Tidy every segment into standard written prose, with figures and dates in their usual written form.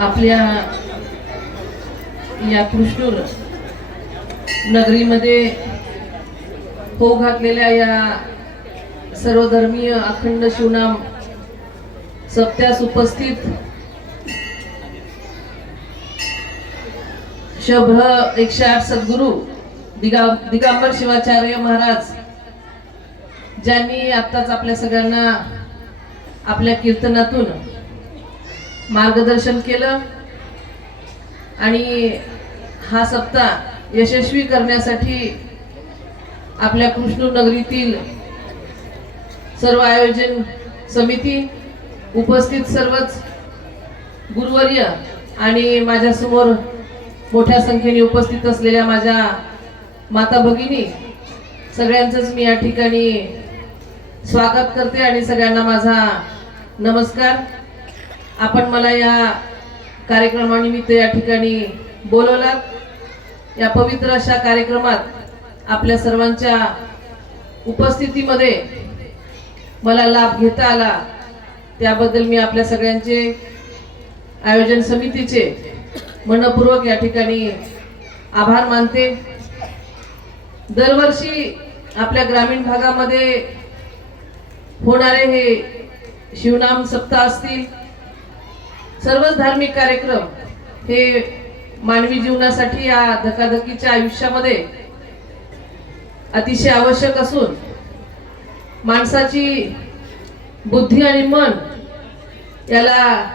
आपल्या या कृष्णूर नगरीमध्ये होऊ घातलेल्या या सर्वधर्मीय अखंड शिवनाम सप्त्यास उपस्थित शभ्र 108 सद्गुरु दिगंबर शिवाचार्य महाराज ज्यांनी आत्ताच आपल्या सगळ्यांना आपल्या कीर्तनातून मार्गदर्शन केलं आणि हा सप्ताह यशस्वी करण्यासाठी आपल्या कृष्णूर नगरीतील सर्व आयोजन समिती उपस्थित सर्वच गुरुवर्य आणि माझ्या समोर मोठ्या संख्येने उपस्थित असलेल्या माझ्या माता भगिनी सगळ्यांचंच मी या ठिकाणी स्वागत करते आणि सगळ्यांना माझा नमस्कार। आपण मला या कार्यक्रमानिमित्त या ठिकाणी बोलवलात। या पवित्र अशा कार्यक्रमात आपल्या सर्वांच्या उपस्थितीमध्ये मला लाभ घेता आला त्याबद्दल मी आपल्या सगळ्यांचे आयोजन समितीचे मनपूर्वक या ठिकाणी आभार मानते। दरवर्षी आपल्या ग्रामीण भागामध्ये होणारे हे शिवनाम सप्ताह असतील, सर्वच धार्मिक कार्यक्रम हे मानवी जीवनासाठी या धकाधकीच्या आयुष्यामध्ये अतिशय आवश्यक असून माणसाची बुद्धी आणि मन याला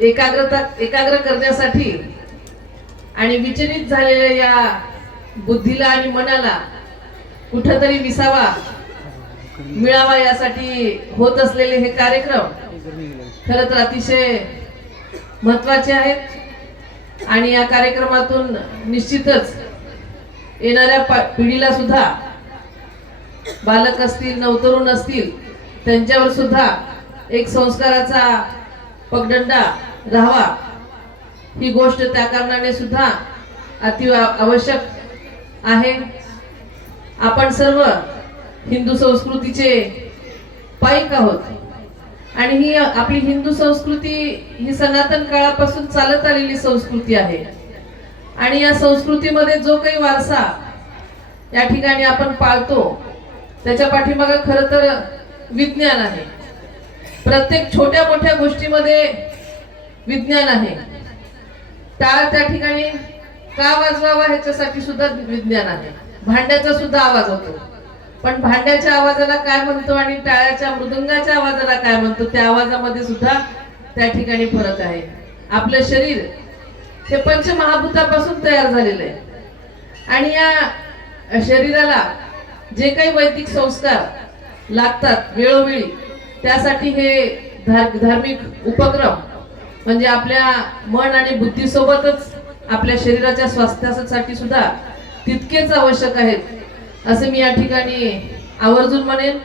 एकाग्र करण्यासाठी आणि विचलित झालेल्या या बुद्धीला आणि मनाला कुठेतरी विसावा मिळावा यासाठी होत असलेले हे कार्यक्रम खरं तर अतिशय महत्त्वाचे आहेत आणि या कार्यक्रमातून निश्चितच येणाऱ्या पिढीला सुद्धा बालक असतील नवतरुण असतील त्यांच्यावर सुद्धा एक संस्काराचा पगडंडा राहावा ही गोष्ट त्या कारणाने सुद्धा अति आवश्यक आहे। आपण सर्व हिंदू संस्कृतीचे पाईक आहोत आणि ही आपली हिंदू संस्कृती ही सनातन काळापासून चालत आलेली संस्कृती आहे आणि या संस्कृतीमध्ये जो काही वारसा या ठिकाणी आपण पाळतो त्याच्या पाठीमागे खरं तर विज्ञान आहे। प्रत्येक छोट्या मोठ्या गोष्टीमध्ये विज्ञान आहे। टाळ त्या ठिकाणी का वाजवावा ह्याच्यासाठी सुद्धा विज्ञान आहे। भांड्याचा सुद्धा आवाज होतो पण भांड्याच्या आवाजाला काय म्हणतो आणि टाळ्याच्या मृदुंगाच्या आवाजाला काय म्हणतो त्या आवाजामध्ये सुद्धा त्या ठिकाणी फरक आहे। आपलं शरीर हे पंचमहाभूतापासून तयार झालेलं आहे आणि या शरीराला जे काही वैदिक संस्कार लागतात वेळोवेळी त्यासाठी हे धार्मिक उपक्रम म्हणजे आपल्या मन आणि बुद्धी सोबतच आपल्या शरीराच्या स्वास्थ्यासाठी सुद्धा तितकेच आवश्यक आहेत असं मी या ठिकाणी आवर्जून म्हणेन।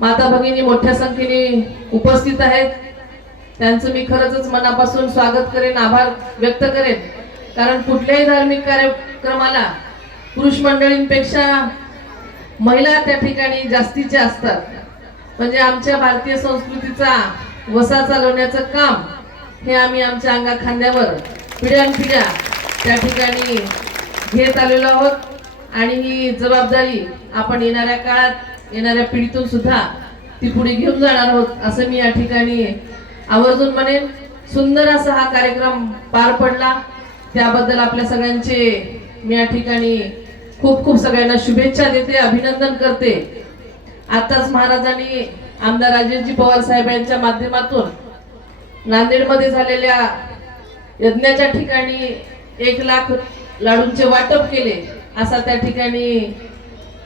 माता भगिनी मोठ्या संख्येने उपस्थित आहेत त्यांचं मी खरंच मनापासून स्वागत करेन आभार व्यक्त करेन कारण कुठल्याही धार्मिक कार्यक्रमाला पुरुष मंडळींपेक्षा महिला त्या ठिकाणी जास्तीच्या असतात म्हणजे आमच्या भारतीय संस्कृतीचा वसा चालवण्याचं काम हे आम्ही आमच्या अंगा खांद्यावर पिढ्यानपिढ्या त्या ठिकाणी घेत आलेलो आहोत आणि ही जबाबदारी आपण येणाऱ्या काळात येणाऱ्या पिढीतून सुद्धा ती पुढे घेऊन जाणार आहोत असं मी या ठिकाणी आवर्जून म्हणेन। सुंदर असा हा कार्यक्रम पार पडला त्याबद्दल आपल्या सगळ्यांचे मी या ठिकाणी खूप खूप सगळ्यांना शुभेच्छा देते अभिनंदन करते। आताच महाराजांनी आमदार राजेशजी पवार साहेब यांच्या माध्यमातून नांदेडमध्ये झालेल्या यज्ञाच्या ठिकाणी 1 लाख लाडूंचे वाटप केले असा त्या ठिकाणी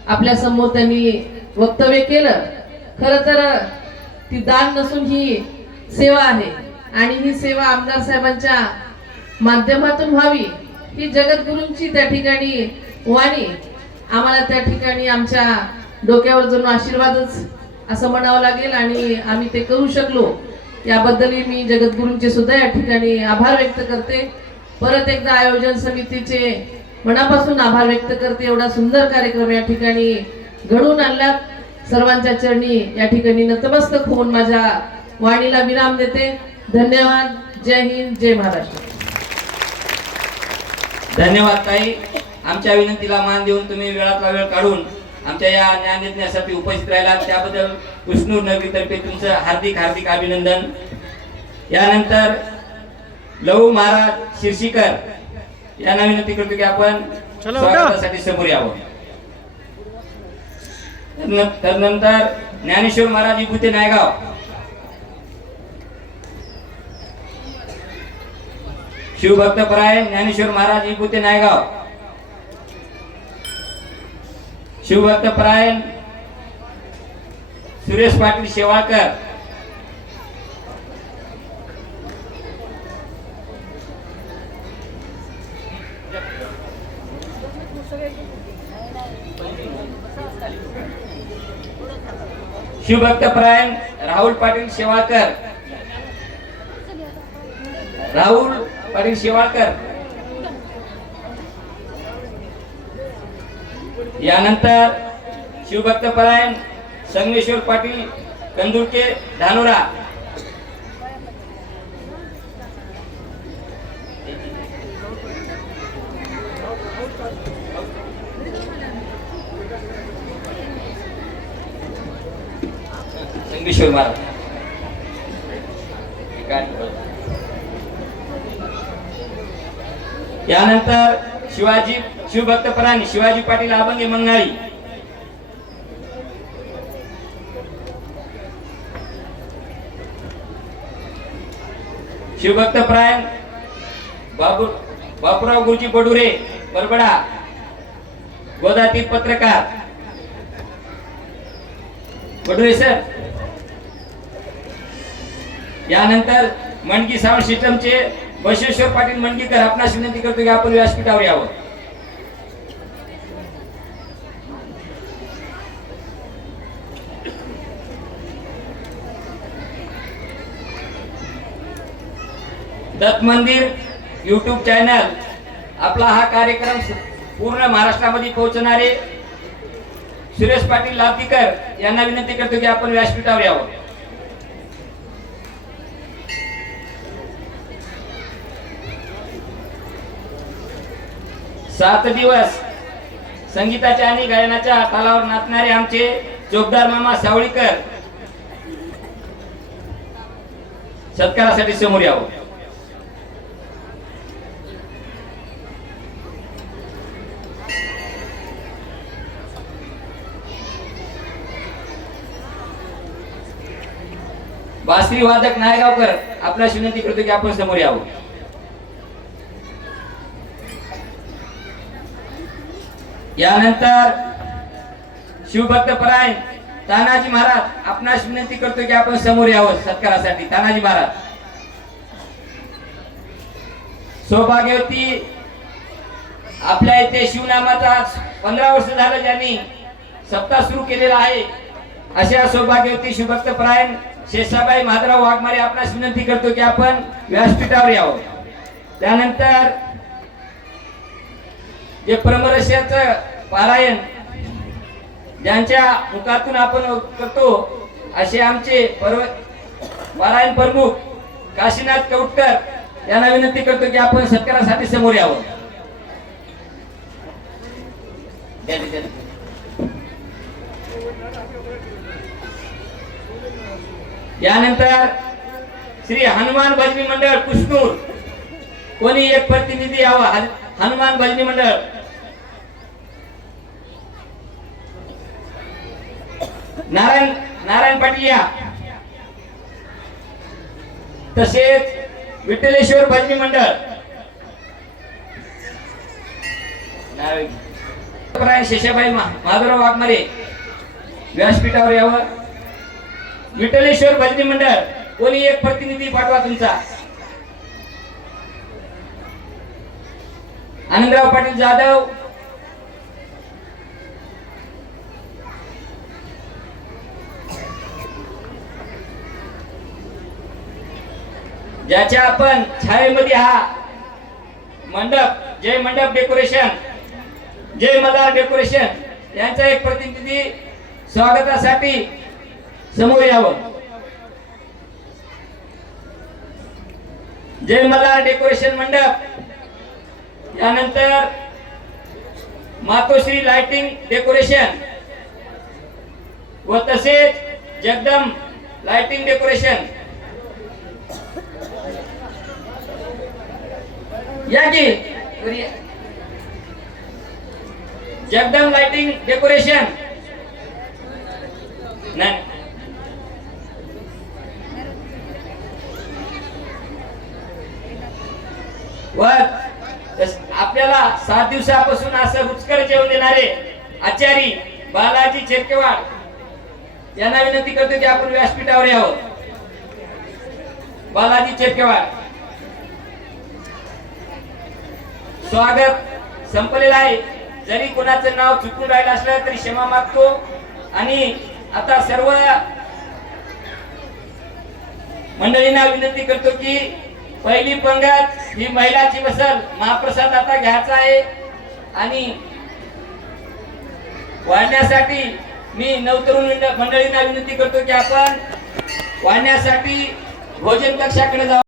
आपल्या समोर त्यांनी वक्तव्य केलं। खरं तर ती दान नसून ही सेवा आहे आणि ही सेवा आमदार साहेबांच्या माध्यमातून व्हावी ही जगद्गुरूंची त्या ठिकाणी वाणी आम्हाला त्या ठिकाणी आमच्या डोक्यावर जणू आशीर्वादच असं म्हणावं लागेल आणि आम्ही ते करू शकलो याबद्दलही मी जगद्गुरूंचे सुद्धा या ठिकाणी आभार व्यक्त करते। परत एकदा आयोजन समितीचे मनापासून आभार व्यक्त करते। एवढा सुंदर कार्यक्रम या ठिकाणी घडवून आणलात सर्वांच्या चरणी या ठिकाणी नतमस्तक होऊन माझ्या वाणीला विराम देते। धन्यवाद. जय हिंद, जय महाराष्ट्र. धन्यवाद ताई. आमच्या विनंतीला मान देऊन तुम्ही वेळातला वेळ काढून आमच्या या ज्ञानयज्ञासाठी उपस्थित राहिला त्याबद्दल कृष्णूर नगरीतर्फे तुमचं हार्दिक हार्दिक अभिनंदन. यानंतर लहू महाराज शिर्षीकर यांना विनंती करतो की आपण स्वागतासाठी समोर यावं. तदनंतर ज्ञानेश्वर महाराज इबुते नायगाव, शिवभक्तपरायण ज्ञानेश्वर महाराज इबुते नायगाव, शिवभक्तपरायण सुरेश पाटील शेवाळकर, शिवभक्तपरायण राहुल पाटील शेवाळकर, राहुल पाटील शेवाळकर. यानंतर शिवभक्तपरायण संगमेश्वर पाटील कंदुरके धानोरा, संगमेश्वर महाराज. यानंतर शिवभक्तपरायण शिवाजी पाटील आबंगे मंगनाळी, शिवभक्तपरायण बापूराव गुरुजी बडुरे बरबडा गोदातीत पत्रकार बडुरे सर. यानंतर मंडकी साऊंड सिस्टमचे बसवेश्वर पाटील मंडकीकर आपणास विनंती करतो की आपण व्यासपीठावर यावं. दत्त मंदिर YouTube चॅनल आपला हा कार्यक्रम पूर्ण महाराष्ट्रामध्ये पोहोचणारे सुरेश पाटील लाभीकर यांना विनंती करतो की आपण व्यासपीठावर यावं. सात दिवस संगीताच्या आणि गायनाच्या तालावर नाचणारे आमचे जोगदार मामा सावळीकर सत्कारासाठी समोर यावं. बासरी वादक नायगावकर आपल्याला विनंती करतो की आपण समोर यावं. यानंतर शिवभक्तपरायण तानाजी महाराज आपणास विनंती करतो की आपण समोर यावं सत्कारासाठी. तानाजी महाराज. सौभाग्यवती आपल्या इथे शिवनामाचा 15 वर्ष झालं ज्यांनी सप्ताह सुरू केलेला आहे अशा सौभाग्यवती शिवभक्तपरायण शेषाबाई माधवराव वाघमारे आपणास विनंती करतो की आपण व्यासपीठावर यावं. त्यानंतर जे परमरस्याचं पारायण ज्यांच्या मुखातून आपण करतो असे आमचे पारायण प्रमुख काशीनाथ कौटकर यांना विनंती करतो की आपण सत्कारासाठी समोर यावं. यानंतर श्री हनुमान भजनी मंडळ कुष्णूर कोणी एक प्रतिनिधी यावा. हनुमान भजनी मंडळ. नारायण पाटील या. तसेच विठ्ठलेश्वर भजनी मंडळ शेषाबाई माधवराव वाघमारे व्यासपीठावर यावं. विठ्ठलेश्वर भजनी मंडळ कोणी एक प्रतिनिधी पाठवा तुमचा. आनंदराव पाटील जाधव. ज्याच्या आपण छायेमध्ये हा मंडप जय मंडप डेकोरेशन जय मदार डेकोरेशन यांचा एक प्रतिनिधी स्वागतासाठी समोर यावं. जय मल्हार डेकोरेशन मंडप, यानंतर मातोश्री लाइटिंग डेकोरेशन व तसेच जगदम लाइटिंग डेकोरेशन या की जगदम लाइटिंग डेकोरेशन नाही व आपल्याला 7 दिवसापासून असं रुचकर जेवण देणारे आचारी बालाजी चेरकेवाड यांना विनंती करतो की आपण व्यासपीठावर यावं. बालाजी चेरकेवाड, स्वागत संपलेलं आहे. जरी कोणाचं नाव चुकून राहिलं असलं तरी क्षमा मागतो. आणि आता सर्व मंडळींना विनंती करतो की पहिली पंगत ही महिलाची बसल. महाप्रसाद आता घ्यायचा आहे आणि वाढण्यासाठी मी नवतरुण मंडळींना विनंती करतो की आपण वाढण्यासाठी भोजन कक्षाकडे जाऊ.